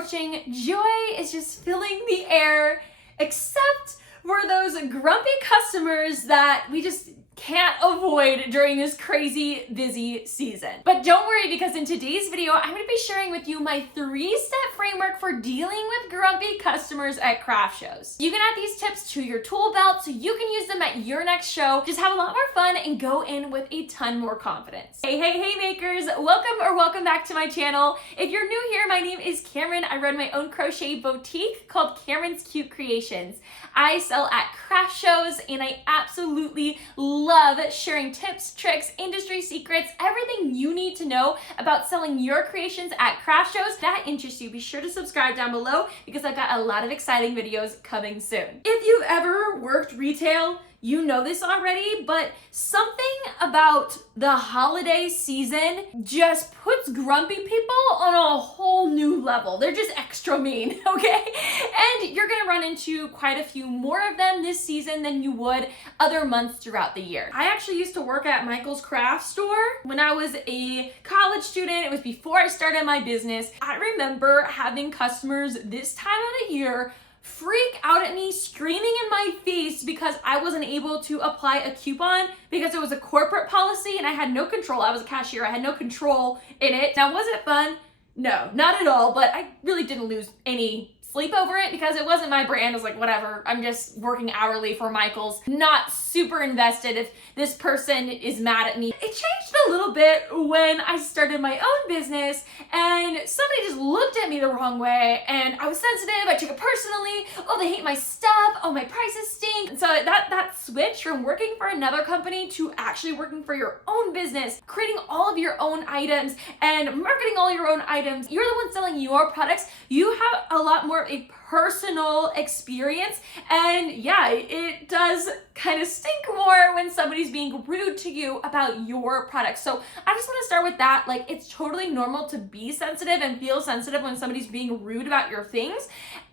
approaching, joy is just filling the air, except for those grumpy customers that we just can't avoid during this crazy busy season. But don't worry, because in today's video, I'm going to be sharing with you my 3-step framework for dealing with grumpy customers at craft shows. You can add these tips to your tool belt so you can use them at your next show. Just have a lot more fun and go in with a ton more confidence. Hey makers, welcome back to my channel. If you're new here, my name is Camryn. I run my own crochet boutique called Camryn's Cute Creations. I sell at craft shows and I absolutely love sharing tips, tricks, industry secrets, everything you need to know about selling your creations at craft shows. If that interests you, be sure to subscribe down below because I've got a lot of exciting videos coming soon. If you've ever worked retail, you know this already, but something about the holiday season just puts grumpy people on a whole new level. They're just extra mean, okay? And you're gonna run into quite a few more of them this season than you would other months throughout the year. I actually used to work at Michael's craft store when I was a college student. It was before I started my business. I remember having customers this time of the year freak out at me, screaming in my face because I wasn't able to apply a coupon because it was a corporate policy and I had no control. I was a cashier, I had no control in it. Now, was it fun? No, not at all, but I really didn't lose any sleep over it because it wasn't my brand. I was like, whatever, I'm just working hourly for Michael's, not super invested if this person is mad at me. It changed a little bit when I started my own business and somebody just looked at me the wrong way and I was sensitive, I took it personally. Oh, they hate my stuff. Oh, my prices stink. And so that switch from working for another company to actually working for your own business, creating all of your own items and marketing all your own items. You're the one selling your products. You have a lot more of a personal experience, and yeah, it does kind of stink more when somebody's being rude to you about your product. So I just want to start with that. Like, it's totally normal to be sensitive and feel sensitive when somebody's being rude about your things.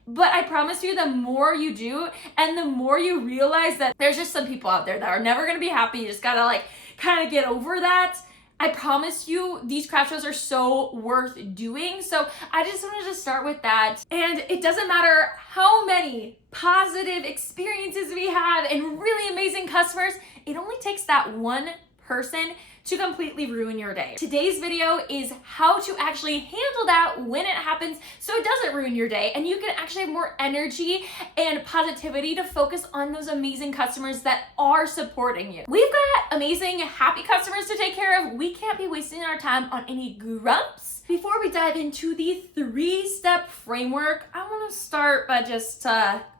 But I promise you, the more you do and the more you realize that there's just some people out there that are never going to be happy, you just gotta like kind of get over that. I promise you, these craft shows are so worth doing. So I just wanted to start with that. And it doesn't matter how many positive experiences we have and really amazing customers, it only takes that one person to completely ruin your day. Today's video is how to actually handle that when it happens so it doesn't ruin your day and you can actually have more energy and positivity to focus on those amazing customers that are supporting you. We've got amazing, happy customers to take care of. We can't be wasting our time on any grumps. Before we dive into the 3-step framework, I want to start by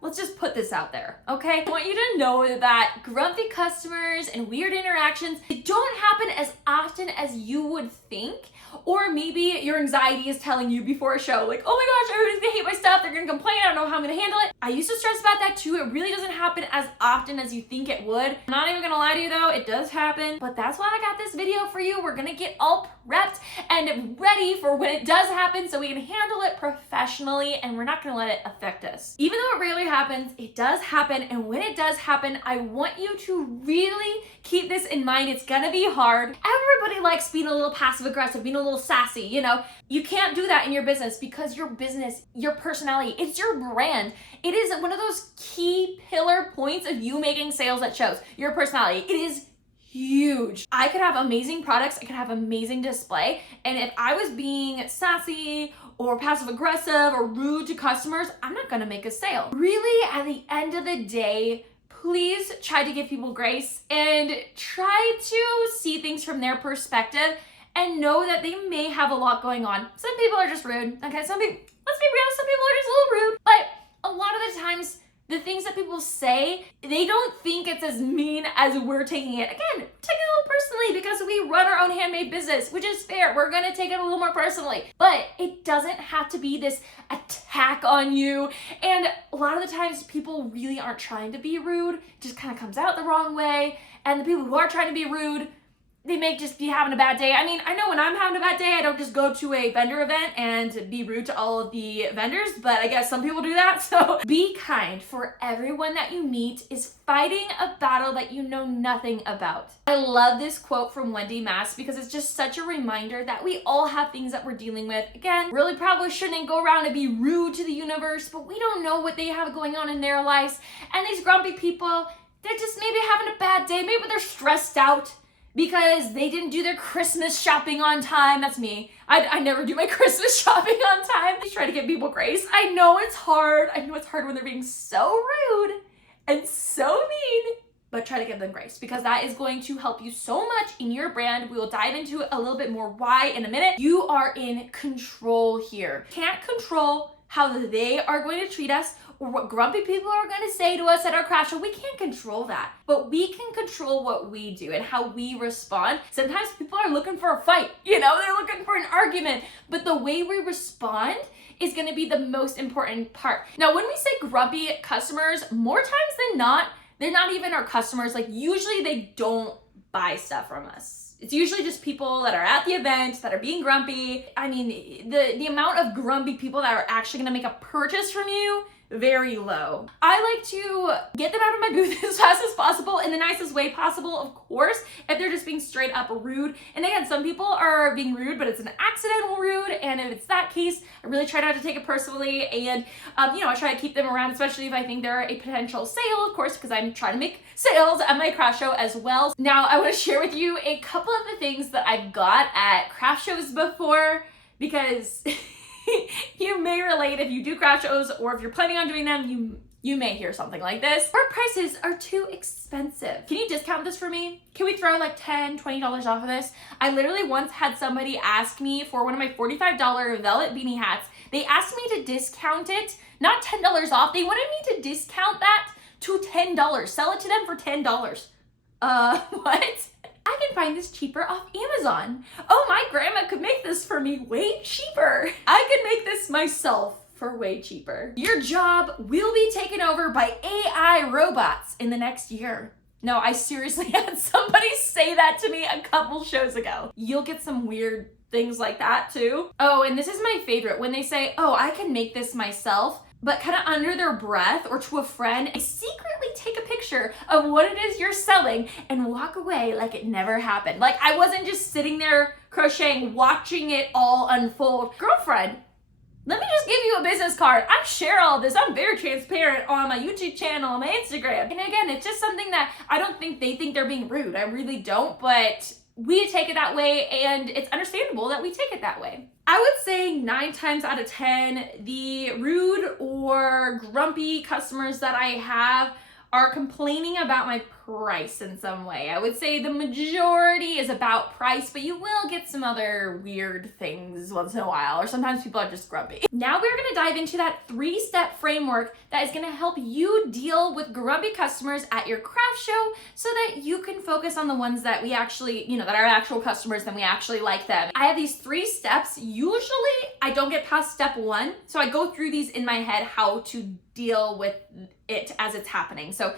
let's just put this out there, okay? I want you to know that grumpy customers and weird interactions, they don't happen as often as you would think, or maybe your anxiety is telling you before a show, like, oh my gosh, everybody's gonna hate my stuff, they're gonna complain, I don't know how I'm gonna handle it. I used to stress about that too. It really doesn't happen as often as you think it would. I'm not even gonna lie to you though, it does happen, but that's why I got this video for you. We're gonna get all prepped and ready for when it does happen so we can handle it professionally and we're not gonna let it affect us. Even though it rarely happens, it does happen, and when it does happen, I want you to really keep this in mind. It's gonna be hard. Everybody likes being a little passive aggressive, being a little sassy, you know. You can't do that in your business because your business, your personality, it's your brand. It is one of those key pillar points of you making sales at shows. Your personality, it is huge. I could have amazing products, I could have amazing display, and if I was being sassy or passive aggressive or rude to customers, I'm not gonna make a sale. Really, at the end of the day, please try to give people grace and try to see things from their perspective and know that they may have a lot going on. Some people are just rude, okay? Some people, let's be real, some people are just a little rude, but a lot of the times, the things that people say, they don't think it's as mean as we're taking it. Again, take it a little personally because we run our own handmade business, which is fair. We're gonna take it a little more personally, but it doesn't have to be this attack on you. And a lot of the times people really aren't trying to be rude. It just kind of comes out the wrong way. And the people who are trying to be rude, they may just be having a bad day. I mean, I know when I'm having a bad day, I don't just go to a vendor event and be rude to all of the vendors, but I guess some people do that. So be kind, for everyone that you meet is fighting a battle that you know nothing about. I love this quote from Wendy Mass because it's just such a reminder that we all have things that we're dealing with. Again, really probably shouldn't go around and be rude to the universe, but we don't know what they have going on in their lives. And these grumpy people, they're just maybe having a bad day. Maybe they're stressed out because they didn't do their Christmas shopping on time. That's me. I never do my Christmas shopping on time. I try to give people grace. I know it's hard. I know it's hard when they're being so rude and so mean, but try to give them grace because that is going to help you so much in your brand. We will dive into it a little bit more why in a minute. You are in control here. Can't control how they are going to treat us or what grumpy people are going to say to us at our craft show. We can't control that, but we can control what we do and how we respond. Sometimes people are looking for a fight, they're looking for an argument, but the way we respond is going to be the most important part. Now, when we say grumpy customers, more times than not, they're not even our customers. Like, usually they don't buy stuff from us. It's usually just people that are at the event that are being grumpy. I mean, the amount of grumpy people that are actually going to make a purchase from you, very low. I like to get them out of my booth as fast as possible in the nicest way possible, of course, if they're just being straight up rude. And again, some people are being rude, but it's an accidental rude. And if it's that case, I really try not to take it personally. And, I try to keep them around, especially if I think they're a potential sale, of course, because I'm trying to make sales at my craft show as well. Now, I want to share with you a couple of the things that I've got at craft shows before, because you may relate if you do craft shows or if you're planning on doing them, you may hear something like this. Our prices are too expensive. Can you discount this for me? Can we throw like $10, $20 off of this? I literally once had somebody ask me for one of my $45 velvet beanie hats. They asked me to discount it, not $10 off. They wanted me to discount that to $10. Sell it to them for $10. What? I can find this cheaper off Amazon. Oh, my grandma could make this for me way cheaper. I could make this myself for way cheaper. Your job will be taken over by AI robots in the next year. No, I seriously had somebody say that to me a couple shows ago. You'll get some weird things like that too. Oh, and this is my favorite. When they say, oh, I can make this myself, but kind of under their breath or to a friend, I secretly take a picture of what it is you're selling and walk away like it never happened. Like I wasn't just sitting there crocheting, watching it all unfold. Girlfriend, let me just give you a business card. I share all this. I'm very transparent on my YouTube channel, on my Instagram. And again, it's just something that I don't think they think they're being rude. I really don't, but we take it that way, and it's understandable that we take it that way. I would say 9 times out of 10, the rude or grumpy customers that I have are complaining about my price in some way. I would say the majority is about price, but you will get some other weird things once in a while, or sometimes people are just grumpy. Now we're gonna dive into that 3-step framework that is gonna help you deal with grumpy customers at your craft show so that you can focus on the ones that we actually, that are actual customers and we actually like them. I have these 3 steps. Usually I don't get past step 1, so I go through these in my head how to deal with it as it's happening. So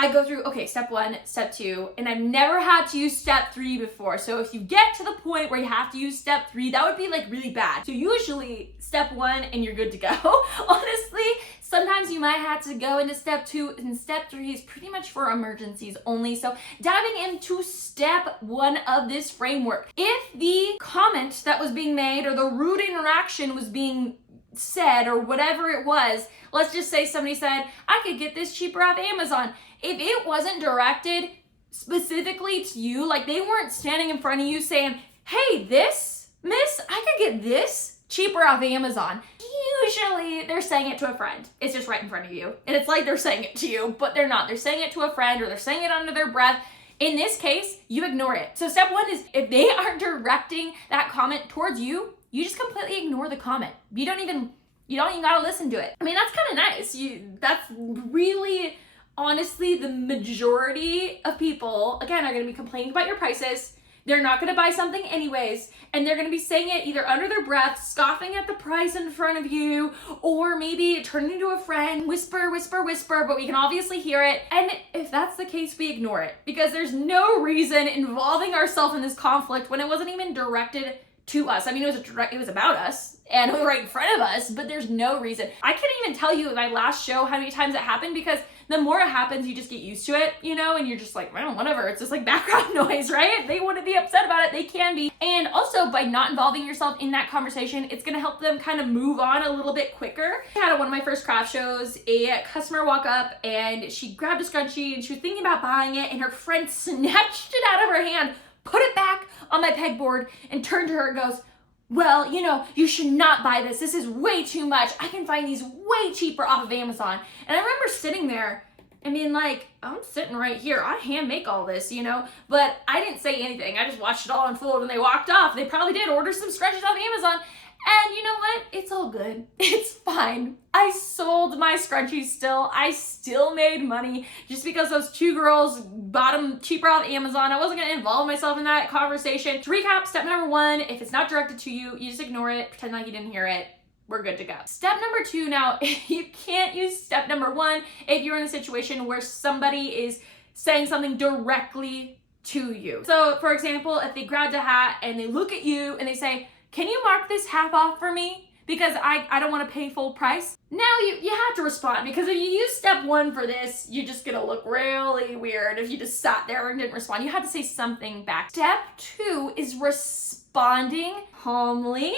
I go through, okay, step 1, step 2, and I've never had to use step 3 before. So if you get to the point where you have to use step 3, that would be like really bad. So usually step 1 and you're good to go. Honestly, sometimes you might have to go into step 2, and step 3 is pretty much for emergencies only. So diving into step 1 of this framework, if the comment that was being made or the rude interaction was being said or whatever it was, let's just say somebody said, I could get this cheaper off Amazon. If it wasn't directed specifically to you, like they weren't standing in front of you saying, hey, this, miss, I could get this cheaper off Amazon. Usually they're saying it to a friend. It's just right in front of you. And it's like they're saying it to you, but they're not. They're saying it to a friend or they're saying it under their breath. In this case, you ignore it. So step 1 is if they are directing that comment towards you, you just completely ignore the comment. You don't even gotta listen to it. I mean, that's kind of nice. That's really, honestly, the majority of people, again, are gonna be complaining about your prices. they're not gonna buy something anyways, and they're gonna be saying it either under their breath, scoffing at the price in front of you, or maybe turning into a friend, whisper, whisper, whisper, but we can obviously hear it. And if that's the case, we ignore it, because there's no reason involving ourselves in this conflict when it wasn't even directed to us. I mean, it was about us and it was right in front of us, but there's no reason. I can't even tell you in my last show how many times it happened, because the more it happens, you just get used to it, you know, and you're just like, well, whatever. It's just like background noise, right? They want to be upset about it. They can be. And also, by not involving yourself in that conversation, it's going to help them kind of move on a little bit quicker. I had one of my first craft shows, a customer walk up and she grabbed a scrunchie and she was thinking about buying it, and her friend snatched it out of her hand, put it back on my pegboard, and turned to her and goes, well, you know, you should not buy this. This is way too much. I can find these way cheaper off of Amazon. And I remember sitting there and being like, I'm sitting right here. I hand make all this, you know, but I didn't say anything. I just watched it all unfold and they walked off. They probably did order some scrunchies off Amazon. And you know what? It's all good. It's fine. I sold my scrunchies still. I still made money just because those two girls bought them cheaper off Amazon. I wasn't going to involve myself in that conversation. To recap, step number 1, if it's not directed to you, you just ignore it, pretend like you didn't hear it. We're good to go. Step number 2, now, you can't use step number 1 if you're in a situation where somebody is saying something directly to you. So, for example, if they grabbed a hat and they look at you and they say, can you mark this half off for me? Because I don't want to pay full price. Now you have to respond, because if you use step 1 for this, you're just gonna look really weird if you just sat there and didn't respond. You had to say something back. Step 2 is responding calmly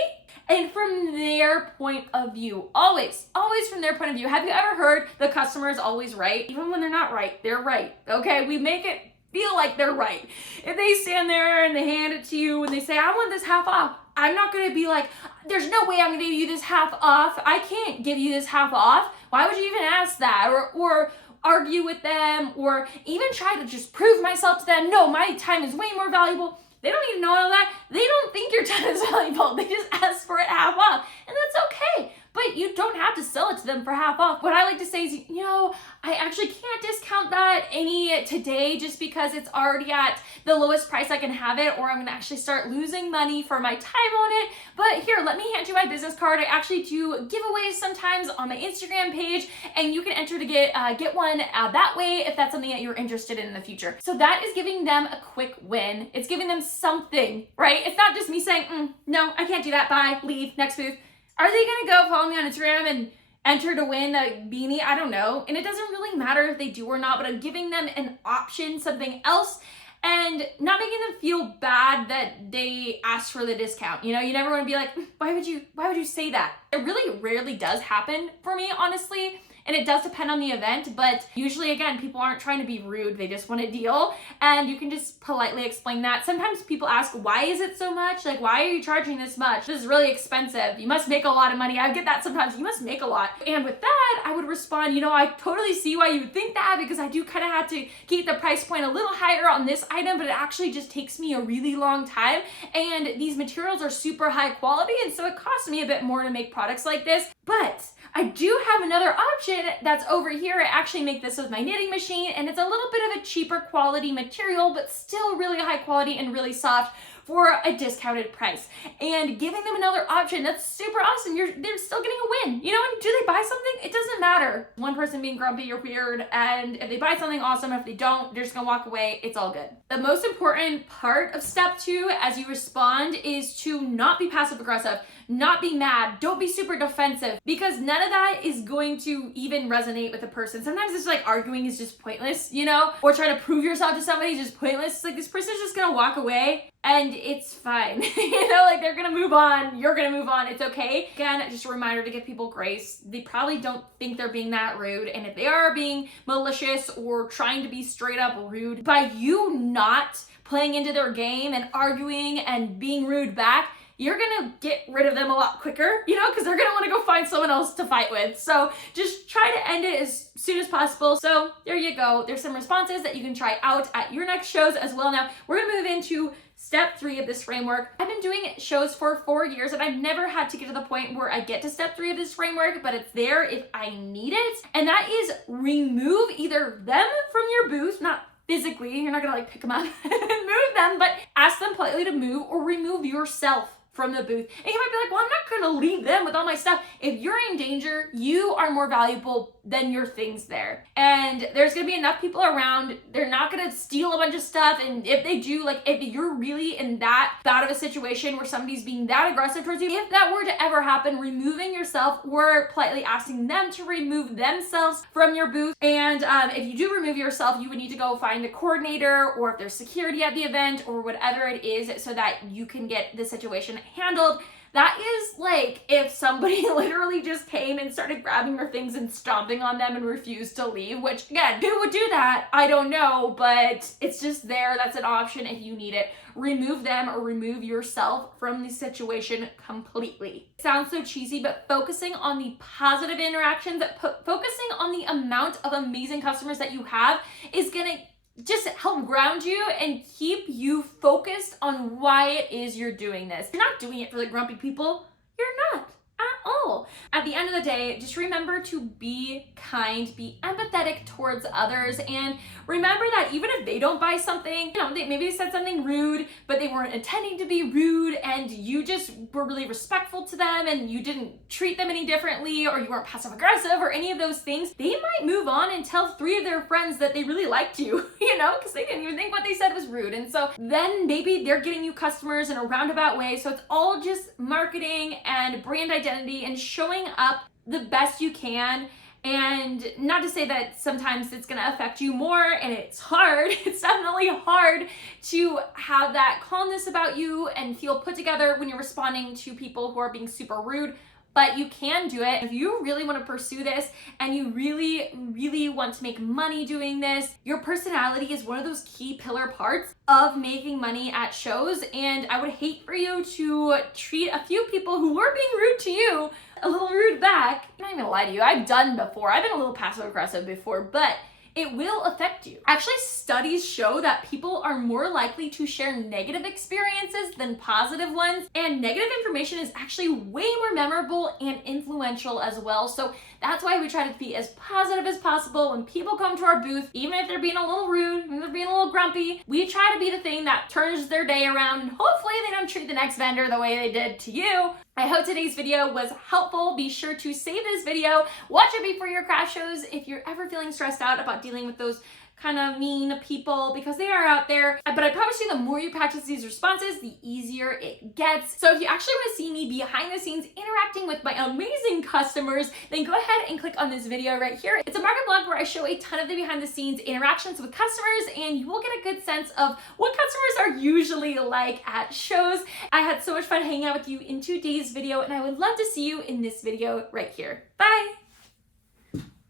and from their point of view. Always from their point of view. Have you ever heard the customer is always right? Even when they're not right, they're right. Okay, we make it feel like they're right. If they stand there and they hand it to you and they say, I want this half off, I'm not gonna be like, there's no way I'm gonna give you this half off. I can't give you this half off. Why would you even ask that? Or argue with them, or even try to just prove myself to them. No, my time is way more valuable. They don't even know all that. They don't think your time is valuable. They just ask for it half off, and that's okay. But you don't have to sell it to them for half off. What I like to say is, you know, I actually can't discount that any today just because it's already at the lowest price I can have it, or I'm gonna actually start losing money for my time on it. But here, let me hand you my business card. I actually do giveaways sometimes on my Instagram page, and you can enter to get one that way if that's something that you're interested in the future. So that is giving them a quick win. It's giving them something, right? It's not just me saying, no, I can't do that, bye, leave, next move. Are they gonna go follow me on Instagram and enter to win a beanie? I don't know. And it doesn't really matter if they do or not, but I'm giving them an option, something else, and not making them feel bad that they asked for the discount. You know, you never wanna be like, why would you say that? It really rarely does happen for me, honestly. And it does depend on the event, but usually, again, people aren't trying to be rude. They just want a deal, and you can just politely explain that. Sometimes people ask, why is it so much? Like, why are you charging this much? This is really expensive. You must make a lot of money. I get that sometimes. You must make a lot. And with that, I would respond, you know, I totally see why you would think that, because I do kind of have to keep the price point a little higher on this item, but it actually just takes me a really long time. And these materials are super high quality, and so it costs me a bit more to make products like this. But I do have another option that's over here. I actually make this with my knitting machine, and it's a little bit of a cheaper quality material, but still really high quality and really soft for a discounted price. And giving them another option, that's super awesome. They're still getting a win. You know, and do they buy something? It doesn't matter. One person being grumpy or weird, and if they buy something, awesome. If they don't, they're just gonna walk away. It's all good. The most important part of step 2 as you respond is to not be passive aggressive, not be mad, don't be super defensive, because none of that is going to even resonate with a person. Sometimes it's like arguing is just pointless, you know, or trying to prove yourself to somebody is just pointless. It's like this person's just gonna walk away and it's fine. You know, like they're gonna move on, you're gonna move on, it's okay. Again, just a reminder to give people grace. They probably don't think they're being that rude, and if they are being malicious or trying to be straight up rude, by you not playing into their game and arguing and being rude back, you're gonna get rid of them a lot quicker, you know, because they're gonna wanna go find someone else to fight with. So just try to end it as soon as possible. So there you go. There's some responses that you can try out at your next shows as well. Now, we're gonna move into step 3 of this framework. I've been doing shows for 4 years, and I've never had to get to the point where I get to step 3 of this framework, but it's there if I need it. And that is remove either them from your booth, not physically, you're not gonna like pick them up and move them, but ask them politely to move or remove yourself from the booth. And you might be like, well, I'm not gonna leave them with all my stuff. If you're in danger, you are more valuable than your things there. And there's gonna be enough people around. They're not gonna steal a bunch of stuff. And if they do, like if you're really in that bad of a situation where somebody's being that aggressive towards you, if that were to ever happen, removing yourself or politely asking them to remove themselves from your booth. And if you do remove yourself, you would need to go find a coordinator, or if there's security at the event or whatever it is, so that you can get the situation handled. That is like if somebody literally just came and started grabbing your things and stomping on them and refused to leave, which again, who would do that? I don't know, but it's just there. That's an option if you need it. Remove them or remove yourself from the situation completely. Sounds so cheesy, but focusing on the positive interactions, focusing on the amount of amazing customers that you have is gonna just help ground you and keep you focused on why it is you're doing this. You're not doing it for the grumpy people. You're not at all. At the end of the day, just remember to be kind, be empathetic towards others, and remember that even if they don't buy something, you know, maybe they said something rude, but they weren't intending to be rude, and you just were really respectful to them and you didn't treat them any differently, or you weren't passive aggressive or any of those things, they might move on and tell 3 of their friends that they really liked you, you know, because they didn't even think what they said was rude. And so then maybe they're getting you customers in a roundabout way. So it's all just marketing and brand identity and showing up the best you can. And not to say that sometimes it's gonna affect you more, and it's hard. It's definitely hard to have that calmness about you and feel put together when you're responding to people who are being super rude. But you can do it. If you really want to pursue this and you really, really want to make money doing this, your personality is one of those key pillar parts of making money at shows. And I would hate for you to treat a few people who were being rude to you a little rude back. I'm not even gonna lie to you, I've done before. I've been a little passive aggressive before, but it will affect you. Actually, studies show that people are more likely to share negative experiences than positive ones, and negative information is actually way more memorable and influential as well. So that's why we try to be as positive as possible when people come to our booth, even if they're being a little rude, even if they're being a little grumpy. We try to be the thing that turns their day around, and hopefully they don't treat the next vendor the way they did to you. I hope today's video was helpful. Be sure to save this video, watch it before your craft shows if you're ever feeling stressed out about dealing with those kind of mean people, because they are out there. But I promise you, the more you practice these responses, the easier it gets. So if you actually want to see me behind the scenes interacting with my amazing customers, then go ahead and click on this video right here. It's a market blog where I show a ton of the behind the scenes interactions with customers, and you will get a good sense of what customers are usually like at shows. I had so much fun hanging out with you in today's video, and I would love to see you in this video right here. Bye!